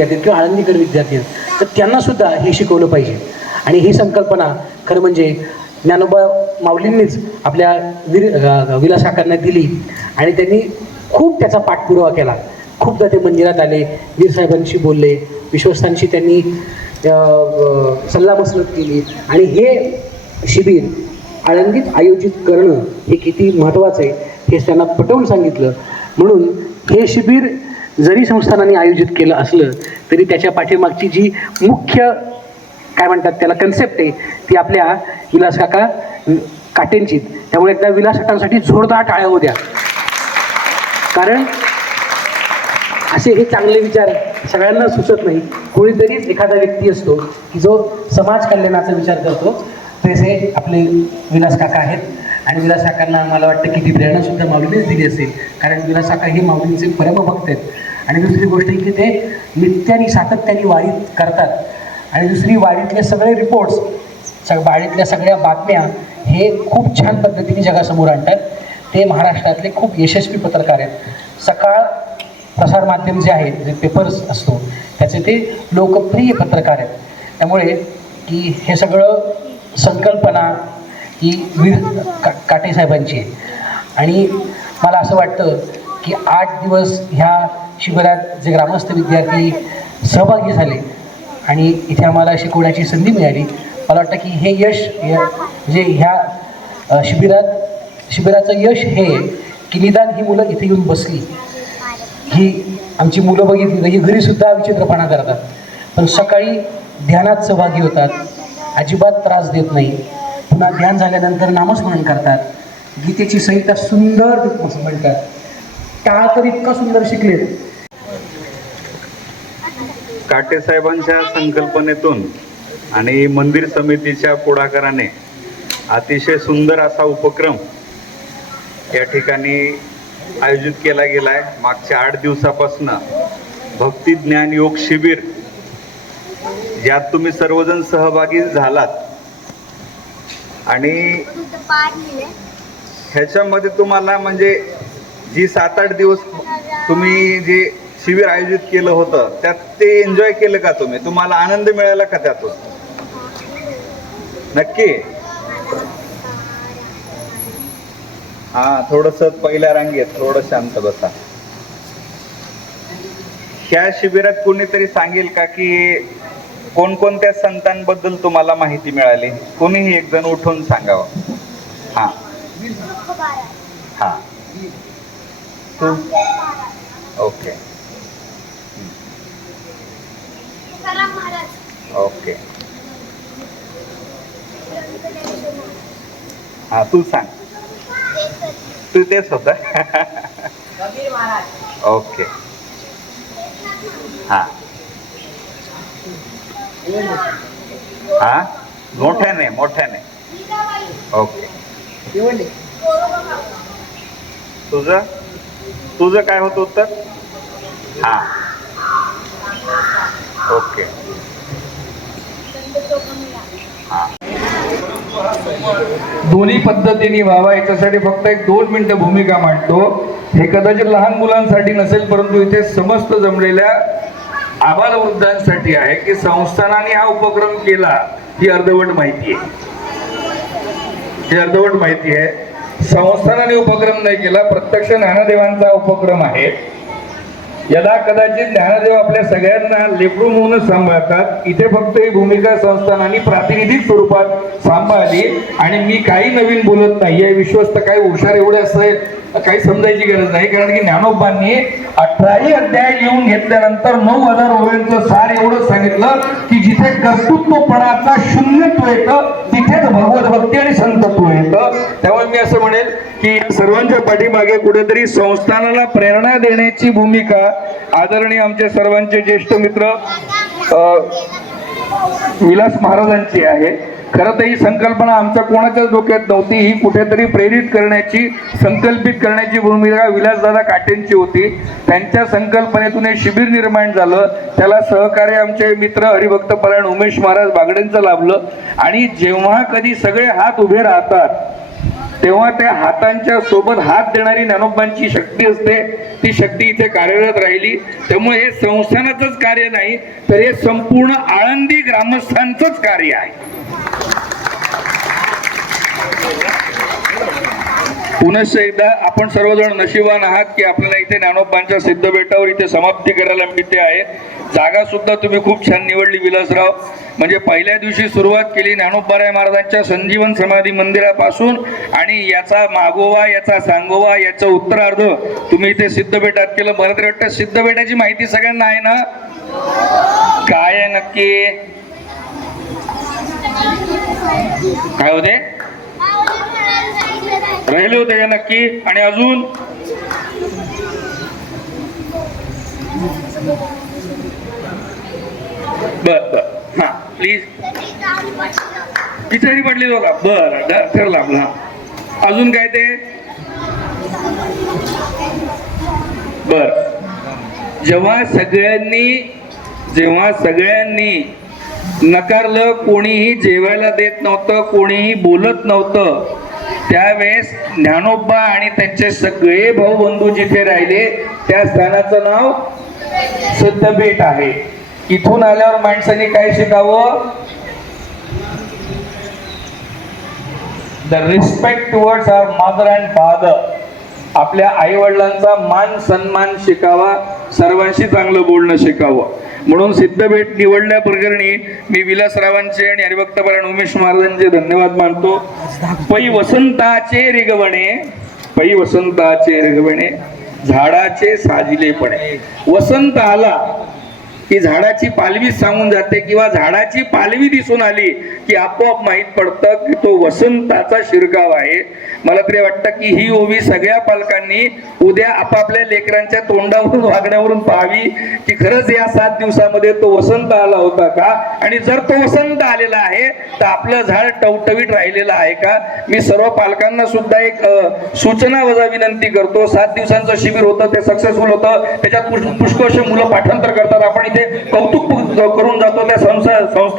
विद्यार्थी आहेत किंवा आळंदीकर विद्यार्थी आहेत, तर त्यांनासुद्धा हे शिकवलं पाहिजे. आणि ही संकल्पना खरं म्हणजे ज्ञानोबा माऊलींनीच आपल्या विलास काकांना दिली आणि त्यांनी खूप त्याचा पाठपुरावा केला. खूपदा ते मंदिरात आले, वीरसाहेबांशी बोलले, विश्वस्तांशी त्यांनी सल्लामसलत केली आणि हे शिबिर आळंदीत आयोजित करणं हे किती महत्त्वाचं आहे हे त्यांना पटवून सांगितलं. म्हणून हे शिबिर जरी संस्थानांनी आयोजित केलं असलं तरी त्याच्या पाठीमागची जी मुख्य काय म्हणतात त्याला कन्सेप्ट आहे ती आपल्या विलास काका काटेंची. त्यामुळे एकदा विलास काकांसाठी जोरदार टाळ्या होऊ द्या. कारण असे हे चांगले विचार सगळ्यांना सुचत नाही. कोणीतरीच एखादा व्यक्ती असतो की जो समाज कल्याणाचा विचार करतो. तसे आपले विलास काका आहेत आणि विलास काकांना मला वाटतं की ती प्रेरणासुद्धा माऊलीनेच दिली असेल. कारण विलास काका हे माऊलींचे परमभक्त आहेत. आणि दुसरी गोष्ट ही की ते नित्याने सातत्याने वारीत करतात. आणि दुसरी वारीतले सगळे रिपोर्ट्स वारीतल्या सगळ्या बातम्या हे खूप छान पद्धतीने जगासमोर आणतात. ते महाराष्ट्रातले खूप यशस्वी पत्रकार आहेत. सकाळ प्रसारमाध्यम जे आहे जे पेपर्स असतो त्याचे ते लोकप्रिय पत्रकार आहेत. त्यामुळे की हे सगळं संकल्पना ही काटे साहेबांची आहे. आणि मला असं वाटतं की 8 दिवस ह्या शिबिरात जे ग्रामस्थ विद्यार्थी सहभागी झाले आणि इथे आम्हाला शिकवण्याची संधी मिळाली. मला वाटतं की हे यश म्हणजे ह्या शिबिराचं यश हे की निदान ही मुलं इथे येऊन बसली. ही आमची मुलं बघितली की घरीसुद्धा विचित्रपणा करतात पण सकाळी ध्यानात सहभागी होतात, अजिबात त्रास देत नाही. पुन्हा ध्यान झाल्यानंतर नामस्मरण करतात, गीतेची संहिता सुंदर म्हणतात. टाळा तर इतका सुंदर शिकलेत. काटे साहेबांच्या संकल्पनेतून आणि मंदिर समितीच्या पुढाकाराने अतिशय सुंदर असा उपक्रम या ठिकाणी आयोजित केला गेला आहे. मागच्या 8 दिवसापासून भक्ती ज्ञान योग शिबिर ज्यात तुम्ही सर्वजण सहभागी झालात आणि ह्याच्यामध्ये तुम्हाला म्हणजे जी 7-8 दिवस तुम्ही जे शिबिर आयोजित केलं होतं त्यात ते एन्जॉय केलं का तुम्ही? तुम्हाला आनंद मिळाला का त्यातून? नक्की. हा, थोडस पहिल्या रांगेत थोडं शांत बसा. ह्या शिबिरात कोणीतरी सांगेल का की कोणकोणत्या संतांबद्दल तुम्हाला माहिती मिळाली? कोणीही एक जण उठून सांगावं. हा हा तू ओके ओके हा तू सांग. तू तेच होता. ओके हा हा मोठ्याने ओके. तुझं काय होतं उत्तर? हा ओके हा. दोन्ही पद्धतीने व्हावा याच्यासाठी फक्त 1-2 मिनिटं भूमिका मांडतो. हे कदाचित लहान मुलांसाठी नसेल परंतु इथे समस्त जमलेल्या आबालवृद्धांसाठी आहे की संस्थानाने हा उपक्रम केला ही अर्धवट माहिती आहे. संस्थानाने उपक्रम नाही केला, प्रत्यक्ष ज्ञानदेवांचा उपक्रम आहे. यदा कदाचित ज्ञानदेव आपल्या सगळ्यांना लेकरू म्हणूनच सांभाळतात. इथे फक्त ही भूमिका संस्थानाने प्रातिनिधिक स्वरूपात सांभाळली आणि मी काही नवीन बोलत नाही. हे विश्वस्त काही हुशार एवढे असं काही समजायची गरज नाही. कारण की ज्ञानोबांनी 18 अध्याय लिहून घेतल्यानंतर 9000 ओव्यांचं सार एवढं सांगितलं की जिथे कर्तृत्वपणाचा शून्यत्व येतं तिथेच भगवत भक्ती आणि संतत्व येतं. त्यामुळे मी असं म्हणेल की सर्वांच्या पाठीमागे कुठेतरी संस्थानाला प्रेरणा देण्याची भूमिका आदरणीय आमचे सर्वांचे ज्येष्ठ मित्र विलास महाराजांची आहे. खरं तर ही संकल्पना आमच्या कोणाच्याच डोक्यात नव्हती. ही कुठेतरी प्रेरित करण्याची संकल्पित करण्याची भूमिका विलासदादा काटेंची होती. त्यांच्या संकल्पनेतून हे शिबिर निर्माण झालं. त्याला सहकार्य आमचे मित्र हरिभक्तपरायण उमेश महाराज बागडेंचं लाभलं. आणि जेव्हा कधी सगळे हात उभे राहतात तेव्हा त्या हातांच्या सोबत हात देणारी ज्ञानोबांची शक्ती असते, ती शक्ती इथे कार्यरत राहिली. त्यामुळे हे संस्थानाचंच कार्य नाही, तर हे संपूर्ण आळंदी ग्रामस्थांचंच कार्य आहे. पुनश्च एकदा आपण सर्वजण नशिबान आहात की आपल्याला इथे ज्ञानोबांच्या सिद्धबेटावर इथे समाप्ती करायला मिळते आहे. जागा सुद्धा तुम्ही खूप छान निवडली विलासराव. म्हणजे पहिल्या दिवशी सुरुवात केली ज्ञानोबाराय महाराजांच्या संजीवन समाधी मंदिरापासून, आणि याचा मागोवा, याचा सांगोवा, याचं उत्तरार्ध तुम्ही इथे सिद्धबेटात केलं. मला तरी वाटतं सिद्धबेटाची माहिती सगळ्यांना आहे ना? काय आहे नक्की, काय होते, राहिले होते का नक्की? आणि अजून बर हा प्लीज, किती पडली होता? बर ठरला आपला. अजून काय ते? बर, जेव्हा सगळ्यांनी नकारलं, कोणीही जेवायला देत नव्हतं, कोणीही बोलत नव्हतं, त्यावेळेस ज्ञानोबा आणि त्यांचे सगळे भाऊ बंधू जिथे राहिले त्या स्थानाचं नाव सिद्धबेट आहे. इथून आल्यावर माणसाने काय शिकावं? The respect towards our mother and father. आपल्या आई वडिलांचा मान सन्मान शिकावा, सर्वांशी चांगलं बोलणं शिकावं. म्हणून सिद्धबेट निवडल्या प्रकरणी मी विलासरावांचे आणि हरिभक्तपरायण उमेश महाराजांचे धन्यवाद मानतो. पै वसंताचे रिगवणे, झाडाचे साजिलेपणे. वसंत आला की झाडाची पालवी सांगून जाते, किंवा झाडाची पालवी दिसून आली की आपोआप माहीत पडतं की तो वसंताचा शिरगाव आहे. मला तरी वाटतं की ही ओवी सगळ्या पालकांनी उद्या आपापल्या लेकरांच्या तोंडावरून, वागण्यावरून पाहावी की खरंच या 7 दिवसामध्ये तो वसंत आला होता का, आणि जर तो वसंत आलेला आहे तर आपलं झाड टवटवीत राहिलेलं आहे का. मी सर्व पालकांना सुद्धा एक सूचना वजा विनंती करतो. 7 दिवसांचं शिबिर होतं, ते सक्सेसफुल होतं, त्याच्यात पुष्कळशी मुलं पाठांतर करतात. आपण इथे कौतुक करून जातो त्या संस्था